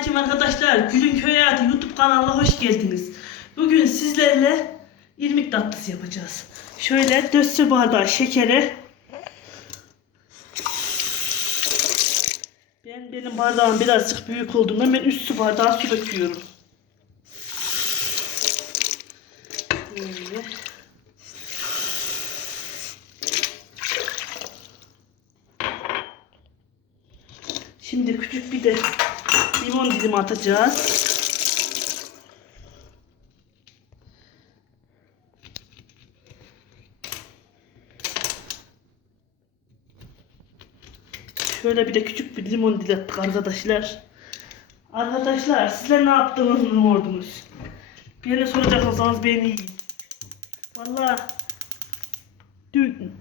Selamünaleyküm arkadaşlar. Gülün Köy Hayatı YouTube kanalına hoş geldiniz. Bugün sizlerle irmik tatlısı yapacağız. Şöyle 4 su bardağı şekeri. Ben benim bardağım birazcık büyük olduğundan ben 3 su bardağı su döküyorum. Böyle. Şimdi küçük bir de limon dilimi atacağız. Şöyle bir de küçük bir limon dili attık arkadaşlar. Arkadaşlar sizler ne yaptınız ne oldunuz? Birine soracak olsanız beni. Valla dün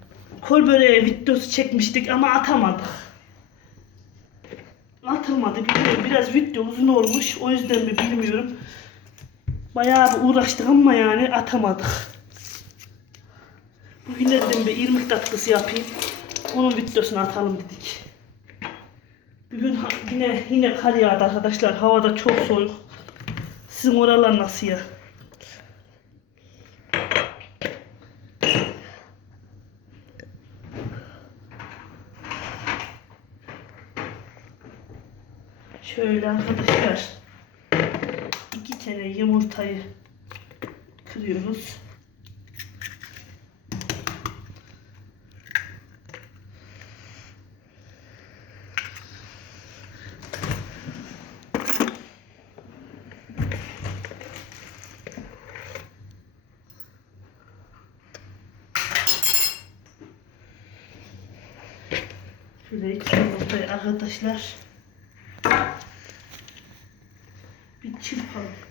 kol böreği videosu çekmiştik ama atamadık atılmadı. Bilmiyorum. Biraz video uzun olmuş. O yüzden mi bilmiyorum. Bayağı bir uğraştık ama yani atamadık. Bugün de dedim bir irmik tatlısı yapayım. Onun videosunu atalım dedik. Bugün yine yine kar yağdı arkadaşlar. Havada çok soğuk. Sizin oralar nasıl ya? Şöyle arkadaşlar. iki tane yumurtayı kırıyoruz. Şöyle iki yumurtayı arkadaşlar bir çırpalım.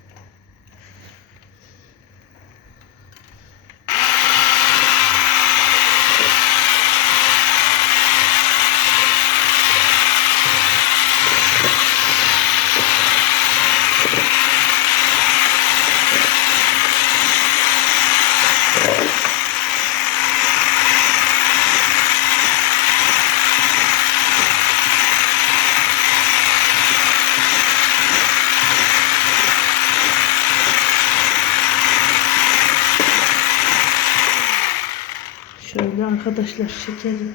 Şöyle arkadaşlar şekeri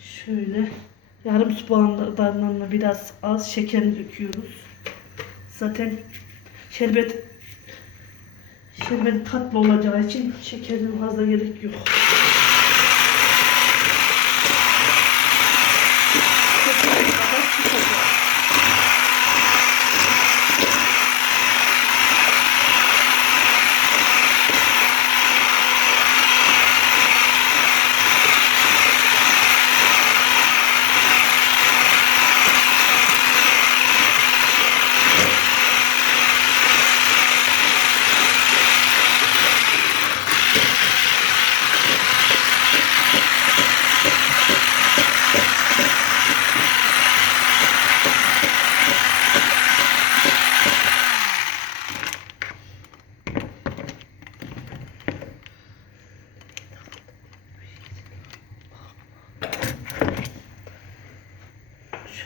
şöyle yarım su bardanına biraz az şeker döküyoruz. Zaten şerbet şerbet tatlı olacağı için şekerin fazla gerek yok.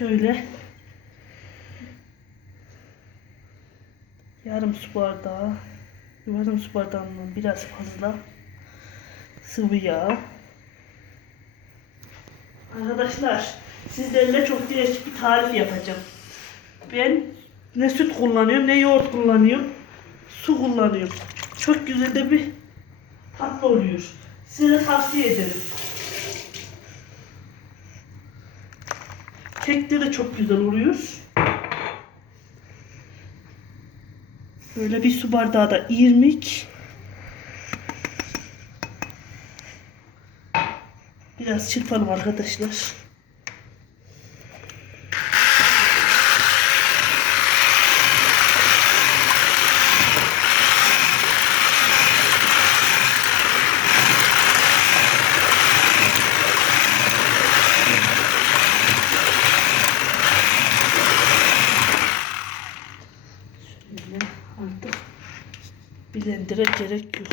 Şöyle yarım su bardağı yarım su bardağından biraz fazla sıvı yağ Arkadaşlar sizlerle çok değişik bir tarif yapacağım. Ben ne süt kullanıyorum ne yoğurt kullanıyorum. Su kullanıyorum. Çok güzel de bir tatlı oluyor. Size tavsiye ederim. Kekte de çok güzel oluyor. Böyle bir su bardağı da irmik. Biraz çırpalım arkadaşlar. Şöyle artık blender'a gerek yok.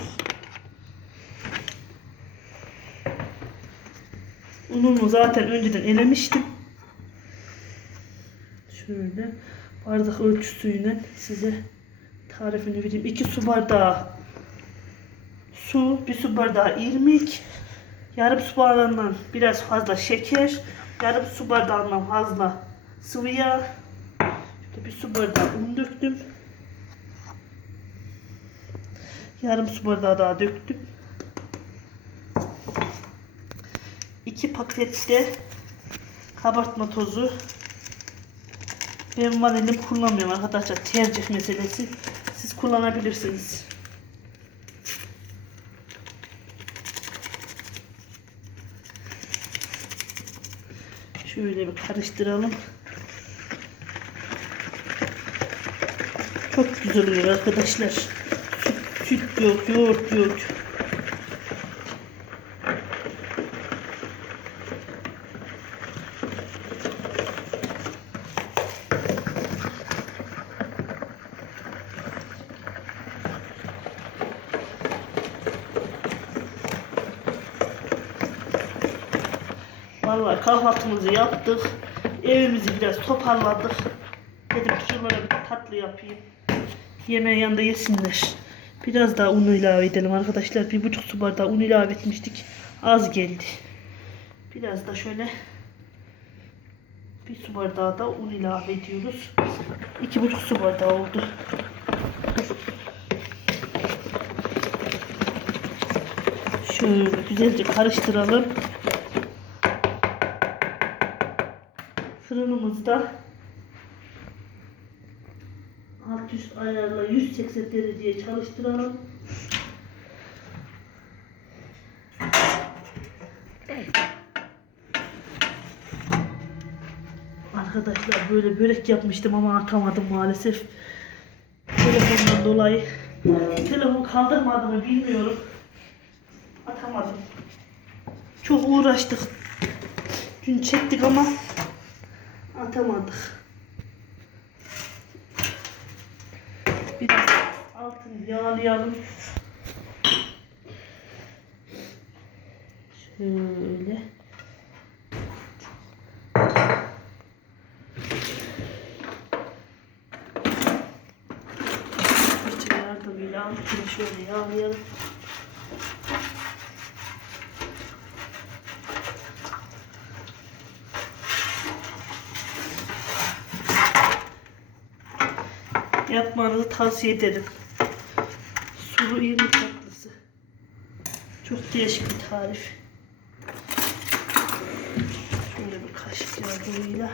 Unumu zaten önceden elemiştim. Şöyle bardak ölçüsüyle size tarifini vereyim. 2 su bardağı su, bir su bardağı irmik, yarım su bardağından biraz fazla şeker, yarım su bardağından fazla sıvı yağ, şöyle bir su bardağı un döktüm. Yarım su bardağı daha döktüm. 2 pakette kabartma tozu. Ben vanilin kullanmıyorum arkadaşlar. Tercih meselesi. Siz kullanabilirsiniz. Şöyle bir karıştıralım. Çok güzel oluyor arkadaşlar. Süt, yok, yoğurt yok. Vallahi kahvaltımızı yaptık. Evimizi biraz toparladık. Dedim şuralara bir tatlı yapayım. Yemeğin yanında yesinler. Biraz daha un ilave edelim arkadaşlar. Bir buçuk su bardağı un ilave etmiştik. Az geldi. Biraz da şöyle bir su bardağı da un ilave ediyoruz. İki buçuk su bardağı oldu. Şöyle güzelce karıştıralım. Fırınımızda üst ayarla 180 dereceye çalıştıralım. Arkadaşlar böyle börek yapmıştım ama atamadım maalesef. Telefondan dolayı. Telefon kaldırmadı mı bilmiyorum. Atamadım. Çok uğraştık. Dün çektik ama atamadık. Biraz altını yağlayalım. Şöyle. Fırça yardımıyla altını şöyle yağlayalım. Yapmanızı tavsiye ederim. Sulu irmik tatlısı. Çok değişik bir tarif. Şöyle bir kaşık yardımıyla.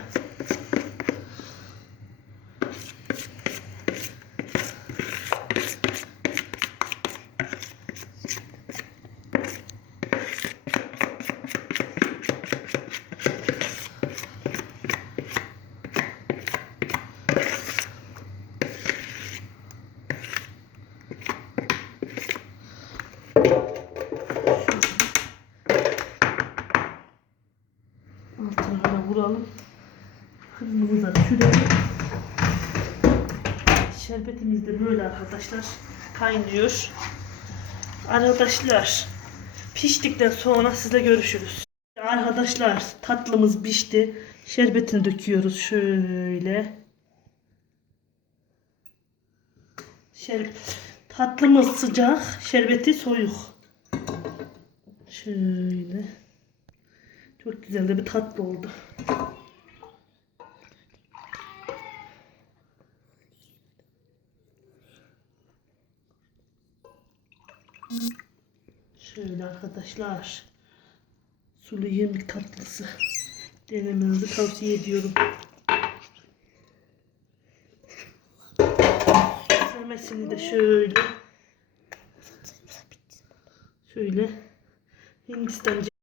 Böyle vuralım. Fırınımıza sürelim. Şerbetimiz de böyle arkadaşlar kaynıyor. Arkadaşlar piştikten sonra sizle görüşürüz. Arkadaşlar tatlımız pişti. Şerbetini döküyoruz şöyle. Şer tatlımız sıcak, şerbeti soğuk. Şöyle. Çok güzel de bir tatlı oldu. Şöyle arkadaşlar. Sulu yemek tatlısı. Denemenizi tavsiye ediyorum. Sevmesini de şöyle. Şöyle. Hindistan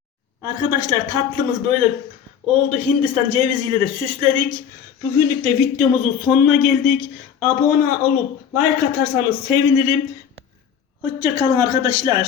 Arkadaşlar tatlımız böyle oldu. Hindistan ceviziyle de süsledik. Bugünlük de videomuzun sonuna geldik. Abone olup like atarsanız sevinirim. Hoşça kalın arkadaşlar.